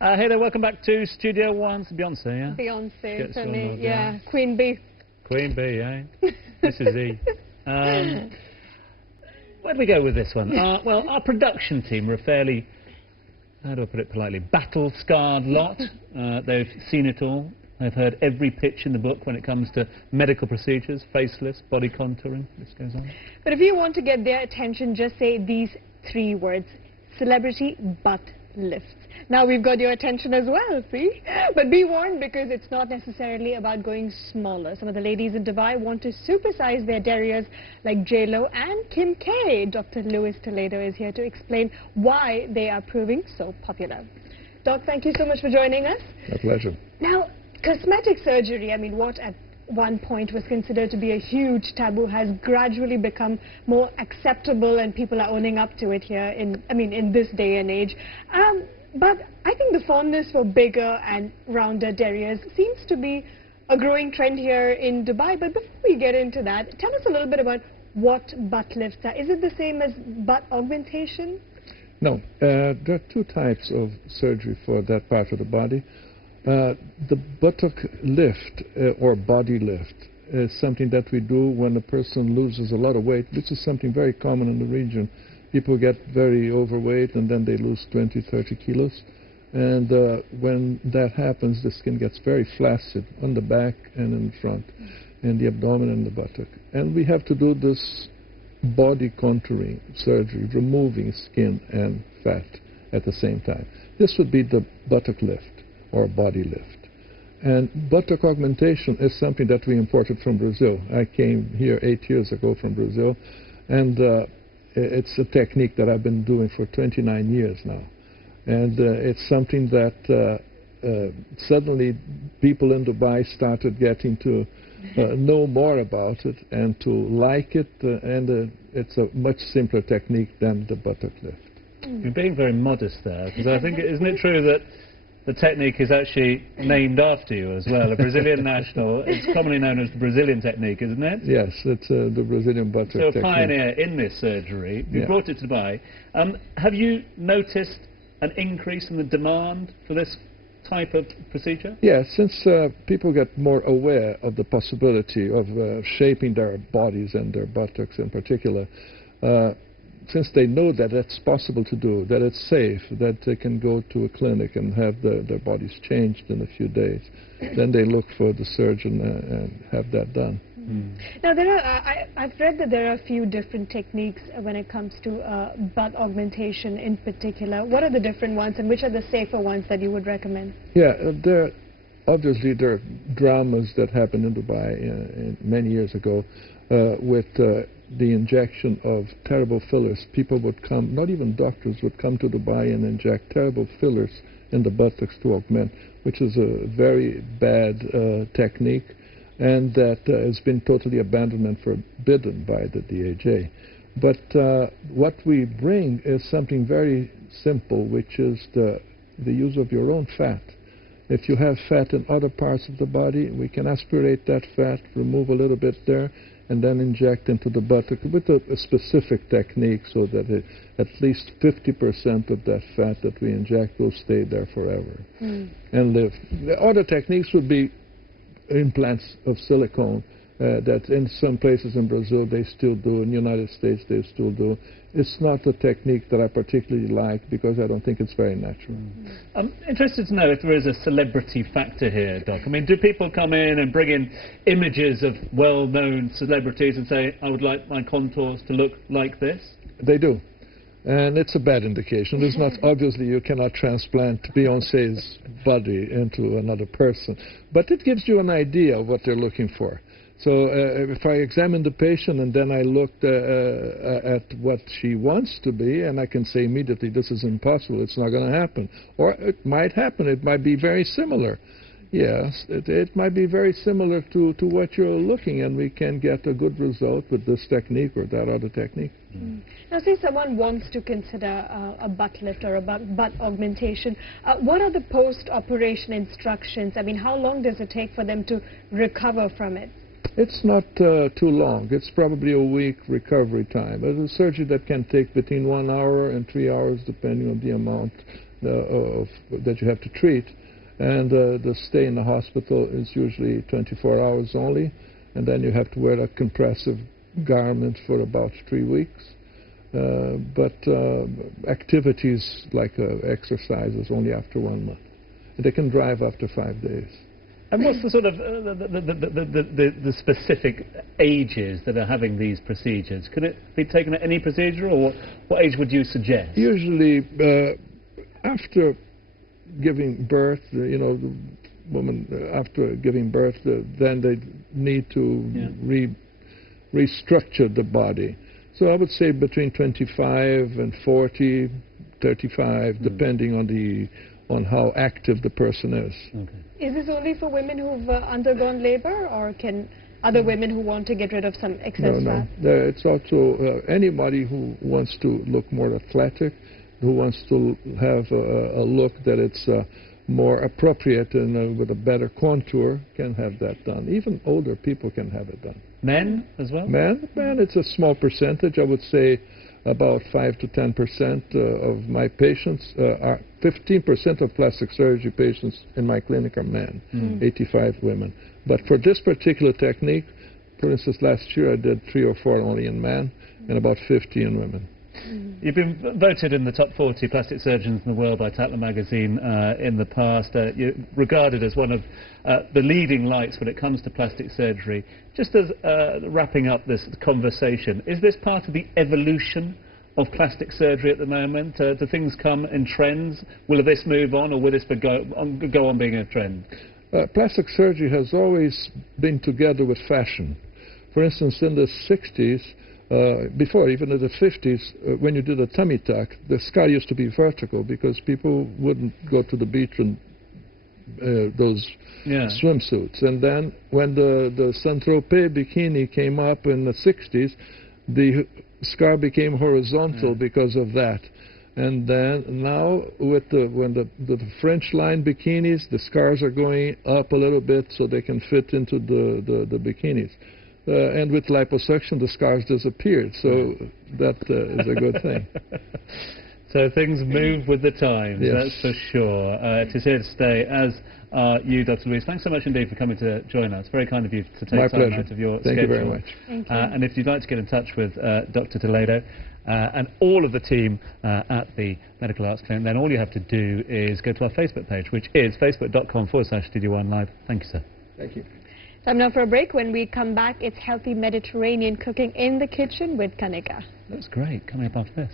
Hey there, welcome back to Studio One. It's Beyonce, yeah? Beyonce, for me, yeah. Queen Bee. Queen Bee, eh? This is E. Where do we go with this one? Well, our production team are a fairly, how do I put it politely, battle-scarred lot. They've seen it all. They've heard every pitch in the book when it comes to medical procedures, facelifts, body contouring. This goes on. But if you want to get their attention, just say these 3 words: celebrity butt lifts. Now we've got your attention as well, see? But be warned, because it's not necessarily about going smaller. Some of the ladies in Dubai want to supersize their derrieres like J-Lo and Kim K. Dr. Luiz Toledo is here to explain why they are proving so popular. Doc, thank you so much for joining us. My pleasure. Now, cosmetic surgery, I mean, what at one point was considered to be a huge taboo has gradually become more acceptable, and people are owning up to it here in this day and age. But I think the fondness for bigger and rounder derrieres seems to be a growing trend here in Dubai. But before we get into that, tell us a little bit about what butt lifts are. Is it the same as butt augmentation? No, there are 2 types of surgery for that part of the body. The buttock lift or body lift is something that we do when a person loses a lot of weight. This is something very common in the region. People get very overweight and then they lose 20, 30 kilos. And when that happens, the skin gets very flaccid on the back and in front, and the abdomen and the buttock. And we have to do this body contouring surgery, removing skin and fat at the same time. This would be the buttock lift or body lift. And buttock augmentation is something that we imported from Brazil. I came here 8 years ago from Brazil, and it's a technique that I've been doing for 29 years now. And it's something that suddenly people in Dubai started getting to know more about it and to like it, and it's a much simpler technique than the buttock lift. You're being very modest there, because I think, isn't it true that the technique is actually named after you as well, a Brazilian national? It's commonly known as the Brazilian technique, isn't it? Yes, it's the Brazilian Buttock technique. So a pioneer in this surgery. You brought it to Dubai. Have you noticed an increase in the demand for this type of procedure? Yes, since people get more aware of the possibility of shaping their bodies and their buttocks in particular, since they know that it's possible to do, that it's safe, that they can go to a clinic and have their bodies changed in a few days, then they look for the surgeon and have that done. Now, I've read that there are a few different techniques when it comes to butt augmentation in particular. What are the different ones, and which are the safer ones that you would recommend? Yeah, obviously there are dramas that happened in Dubai many years ago with the injection of terrible fillers. People would come, not even doctors, would come to Dubai and inject terrible fillers in the buttocks to augment, which is a very bad technique, and that has been totally abandoned and forbidden by the DAJ. But what we bring is something very simple, which is the use of your own fat. If you have fat in other parts of the body, we can aspirate that fat, remove a little bit there, and then inject into the buttock with a specific technique, so that at least 50% of that fat that we inject will stay there forever. And the other techniques would be implants of silicone that in some places in Brazil they still do, in the United States they still do. It's not a technique that I particularly like, because I don't think it's very natural. I'm interested to know if there is a celebrity factor here, Doc. I mean, do people come in and bring in images of well-known celebrities and say, I would like my contours to look like this? They do. And it's a bad indication. It's not, obviously you cannot transplant Beyonce's body into another person, but it gives you an idea of what they're looking for. So if I examine the patient and then I look at what she wants to be, and I can say immediately, this is impossible, it's not going to happen. Or it might happen, it might be very similar. Yes, it might be very similar to what you're looking, and we can get a good result with this technique or that other technique. Now, say someone wants to consider a butt lift or a butt augmentation. What are the post-operation instructions? I mean, how long does it take for them to recover from it? It's not too long. It's probably a week recovery time. It's a surgery that can take between 1 hour and 3 hours, depending on the amount that you have to treat, and the stay in the hospital is usually 24 hours only, and then you have to wear a compressive garment for about 3 weeks. But activities like exercises only after 1 month. And they can drive after 5 days. And what's the sort of the specific ages that are having these procedures? Could it be taken at any procedure, or what age would you suggest? Usually after giving birth, the woman after giving birth, then they need to restructure the body. So I would say between 25 and 40, 35, depending on how active the person is. Okay. Is this only for women who've undergone labor, or can other women who want to get rid of some excess fat? No. It's also anybody who wants to look more athletic, who wants to have a look that it's more appropriate and with a better contour can have that done. Even older people can have it done. Men as well? Men, it's a small percentage. I would say about 5 to 10% of my patients, 15% of plastic surgery patients in my clinic are men, 85 women. But for this particular technique, for instance, last year I did 3 or 4 only in men and about 50 in women. You've been voted in the top 40 plastic surgeons in the world by Tatler magazine in the past. You're regarded as one of the leading lights when it comes to plastic surgery. Just as wrapping up this conversation, is this part of the evolution of plastic surgery at the moment? Do things come in trends? Will this move on, or will this go on being a trend? Plastic surgery has always been together with fashion. For instance, in the 60s, before, even in the 50s, when you did a tummy tuck, the scar used to be vertical because people wouldn't go to the beach in those swimsuits. And then when the Saint-Tropez bikini came up in the 60s, the scar became horizontal because of that. And then now, with the French line bikinis, the scars are going up a little bit so they can fit into the bikinis. And with liposuction, the scars disappeared, so that is a good thing. So things move with the times, that's for sure. It is here to stay, as are you, Dr. Luiz. Thanks so much indeed for coming to join us. Very kind of you to take time out of your schedule. Thank you very much. Thank you. And if you'd like to get in touch with Dr. Toledo and all of the team at the Medical Arts Clinic, then all you have to do is go to our Facebook page, which is facebook.com/StudioOne Live. Thank you, sir. Thank you. Time now for a break. When we come back, it's healthy Mediterranean cooking in the kitchen with Kanika. That's great. Coming up after this.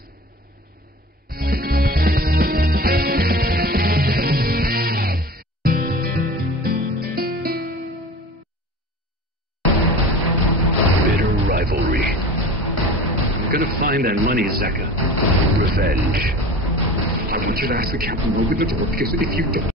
Bitter rivalry. I'm gonna find that money, Zeka. Revenge. I want you to ask the captain to open the door, because if you don't...